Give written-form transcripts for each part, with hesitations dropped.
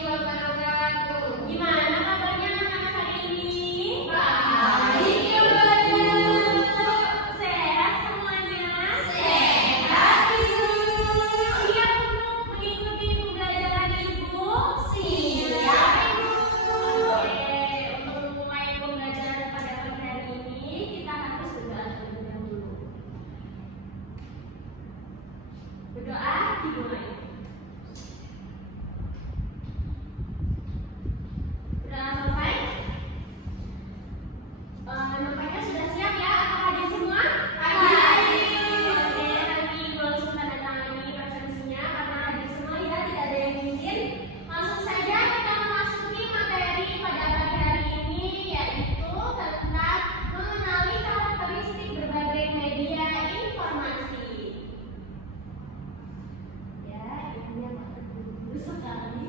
wabarakatuh. Gimana kabarnya anak-anak hari ini? Baik, Ibu. Sehat semuanya? Sehat, Ibu. Siap untuk mengikuti pembelajaran Ibu? Siap, Ibu. Oke, untuk memulai pembelajaran pada pagi hari ini, kita harus berdoa terlebih dahulu. Berdoa dimulai. Sudah selesai? Nampaknya sudah siap ya? Apakah hadir semua? Hadir. Oke, nanti Ibu langsung tanda tangani presensinya karena hadir semua ya, tidak ada yang izin. Langsung saja kita memasuki materi pada pagi hari ini, yaitu tentang mengenali karakteristik berbagai media informasi. Ya, ini yang baru sekali.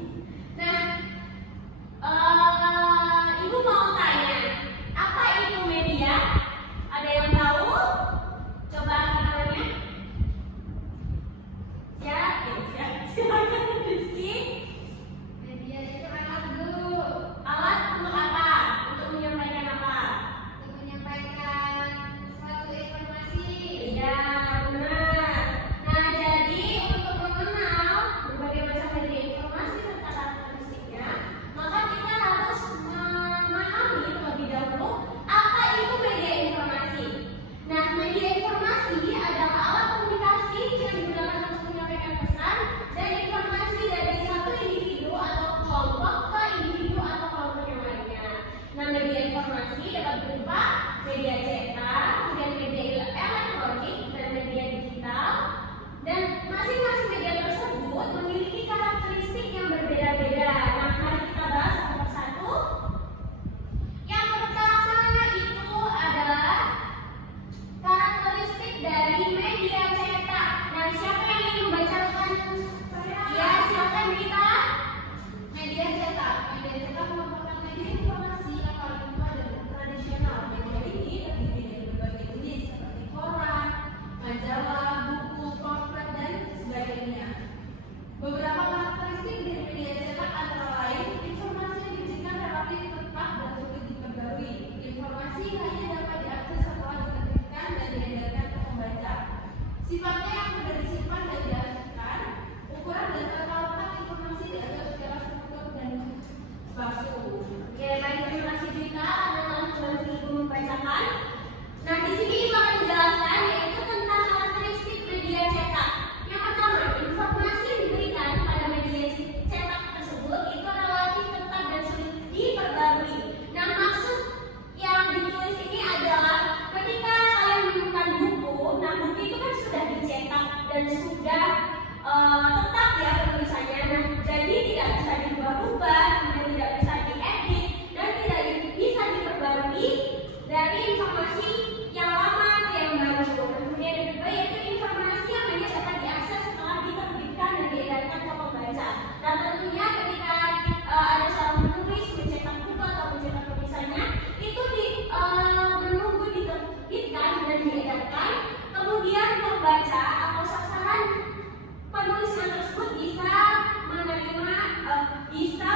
Nah, Ibu mau tanya, apa itu media? Ada yang tahu? Coba angkat tangannya. Siap? Ya, siap. Silakan Rizky. Media itu alat dulu Alat untuk apa? Untuk menyampaikan apa? untuk menyampaikan suatu informasi. Iya, benar. Nah, jadi untuk mengenal berbagai macam media informasi serta karakteristiknya, maka kita harus memahami terlebih dahulu apa itu media informasi. Nah, media informasi adalah alat komunikasi yang digunakan untuk menyampaikan pesan dan informasi dari satu individu atau kelompok ke individu atau kelompok yang lainnya. Nah, media informasi dapat berupa media cetak, kemudian media elektronik, dan media digital. Dan masing-masing media tersebut memiliki karakteristik yang berbeda-beda. Nah, mari kita bahas satu persatu. Yang pertama itu adalah karakteristik dari media cetak. Nah, siapa yang ingin membacakan? Ya, silakan Rita. Media cetak merupakan media informasi yang paling tua dan tradisional. Media ini terdiri dari berbagai jenis seperti koran, majalah, buku, pamflet, dan sebagainya. Beberapa karakteristik dari media cetak antara lain informasi yang disajikan relatif tetap dan sulit diperbarui. Informasi hanya dapat diakses setelah diterbitkan dan diedarkan ke pembaca. Sifatnya yang mudah disimpan dan diarchikan. Ukuran dan tata letak informasi diatur secara struktur dan spasial. Oke, baik, terima kasih Rita karena telah membantu Ibu membacakan. Nah, di sini Ibu akan menjelaskan yaitu tentang karakteristik media cetak. Yang pertama, informasi yang diberikan pada media cetak tersebut itu relatif tetap dan sulit diperbarui. Nah, maksud yang ditulis ini adalah ketika kalian menemukan buku, nah buku itu kan sudah dicetak dan sudah tetap ya penulisannya. Nah, jadi tidak bisa diubah-ubah, kemudian tidak bisa diedit dan tidak bisa diperbarui dari informasi yang lama ke yang baru. Kemudian yang kedua yaitu informasi yang hanya dapat diakses setelah diterbitkan dan diedarkan ke pembaca. Nah, tentunya ketika ada seorang penulis mencetak buku atau mencetak tulisannya itu menunggu diterbitkan dan diedarkan, kemudian pembaca atau sasaran penulisan tersebut bisa menerima, bisa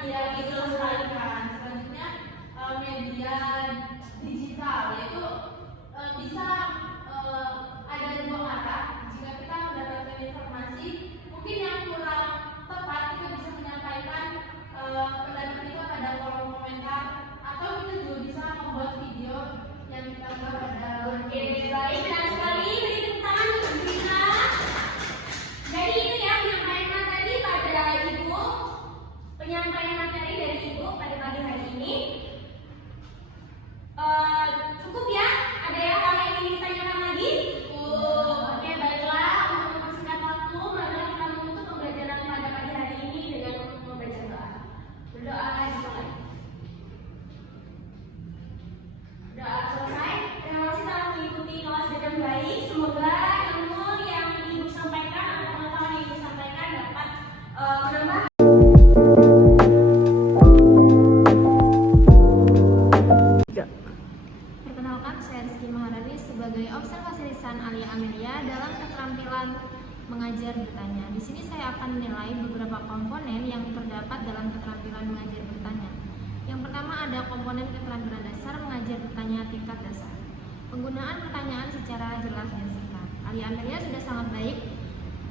Iya, itu kan. Selanjutnya media digital, yaitu bisa ada dua arah. Jika kita mendapatkan informasi mungkin yang kurang tepat, kita bisa menyampaikan pendapat kita pada kolom komentar, atau kita juga bisa membuat video yang kita buat pada. Oke, baik, benar sekali. Beri tepuk tangan untuk Brina. Jadi itu ya penyampaian materi pada Ibu. Penyampaian materi dari Ibu pada pagi hari ini. Cukup ya? Ada hal yang ingin ditanyakan lagi? Oke, baiklah. Untuk mempersingkat waktu, marilah kita menutup pembelajaran pada pagi hari ini dengan membaca doa. Berdoa dimulai. Doa selesai. Terima kasih telah mengikuti kelas dengan baik. Semoga ilmu yang Ibu sampaikan atau pengetahuan yang Ibu sampaikan dapat menambah. Perkenalkan, saya Rizky Maharani sebagai observasi lisan Alia Amelia dalam keterampilan mengajar bertanya. Di sini saya akan menilai beberapa komponen yang terdapat dalam keterampilan mengajar bertanya. Yang pertama ada komponen keterampilan dasar mengajar bertanya tingkat dasar. Penggunaan pertanyaan secara jelas dan singkat. Alia Amelia sudah sangat baik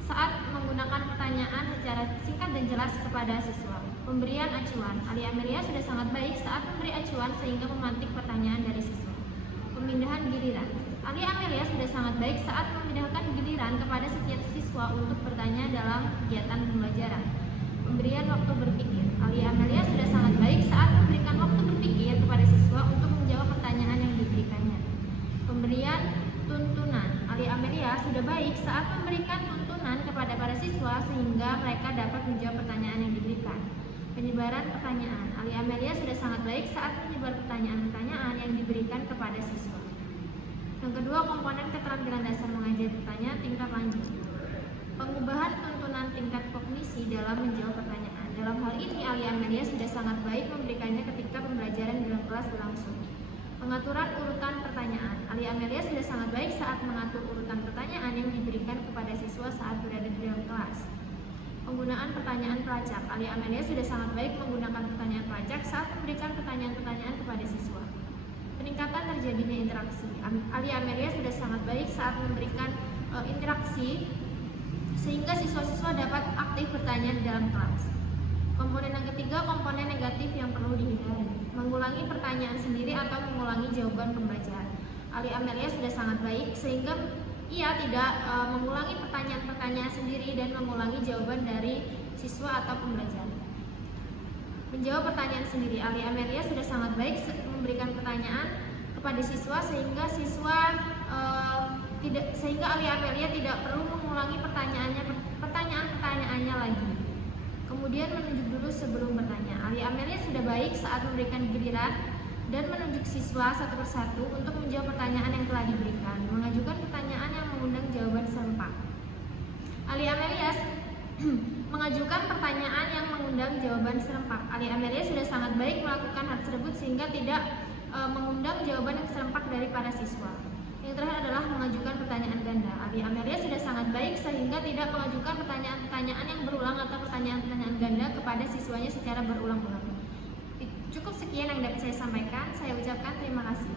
saat menggunakan pertanyaan secara singkat dan jelas kepada siswa. Pemberian acuan. Alia Amelia sudah sangat baik saat memberi acuan sehingga memantik pertanyaan dari siswa. Pemindahan giliran. Alia Amelia sudah sangat baik saat memindahkan giliran kepada setiap siswa untuk bertanya dalam kegiatan pembelajaran. Pemberian waktu berpikir. Alia Amelia sudah sangat baik saat memberikan waktu berpikir kepada siswa untuk menjawab pertanyaan yang diberikannya. Pemberian tuntunan. Alia Amelia sudah baik saat memberikan tuntunan kepada para siswa sehingga mereka dapat menjawab pertanyaan yang diberikan. Penyebaran pertanyaan. Alia Amelia sudah sangat baik saat menyebar pertanyaan-pertanyaan yang diberikan kepada siswa. Yang kedua, komponen keterampilan dasar mengajar bertanya tingkat lanjut. Pengubahan tuntunan tingkat kognisi dalam menjawab pertanyaan. Dalam hal ini, Alia Amelia sudah sangat baik memberikannya ketika pembelajaran dalam kelas berlangsung. Pengaturan urutan pertanyaan. Alia Amelia sudah sangat baik saat mengatur urutan pertanyaan yang diberikan kepada siswa saat berada di dalam kelas. Penggunaan pertanyaan pelacak. Alia Amelia sudah sangat baik menggunakan pertanyaan pelacak saat memberikan pertanyaan-pertanyaan kepada siswa. Peningkatan terjadinya interaksi. Alia Amelia sudah sangat baik saat memberikan interaksi sehingga siswa-siswa dapat aktif bertanya di dalam kelas. Komponen yang ketiga, komponen negatif yang perlu dihindari. Mengulangi pertanyaan sendiri atau mengulangi jawaban pembelajaran. Alia Amelia sudah sangat baik sehingga ia tidak mengulangi pertanyaan-pertanyaan sendiri dan mengulangi jawaban dari siswa atau pembelajar. Menjawab pertanyaan sendiri. Alia Amelia sudah sangat baik memberikan pertanyaan kepada siswa sehingga Alia Amelia tidak perlu mengulangi pertanyaan-pertanyaannya lagi. Kemudian menunjuk dulu sebelum bertanya. Alia Amelia sudah baik saat memberikan giliran dan menunjuk siswa satu persatu untuk menjawab pertanyaan yang telah diberikan, mengajukan pertanyaan yang mengundang jawaban serempak. Alia Amelia mengajukan pertanyaan yang mengundang jawaban serempak. Alia Amelia sudah sangat baik melakukan hal tersebut sehingga tidak mengundang jawaban yang serempak dari para siswa. Yang terakhir adalah mengajukan pertanyaan ganda. Alia Amelia sudah sangat baik sehingga tidak mengajukan pertanyaan-pertanyaan yang berulang atau pertanyaan-pertanyaan ganda kepada siswanya secara berulang-ulang. Cukup sekian yang dapat saya sampaikan. Saya ucapkan terima kasih.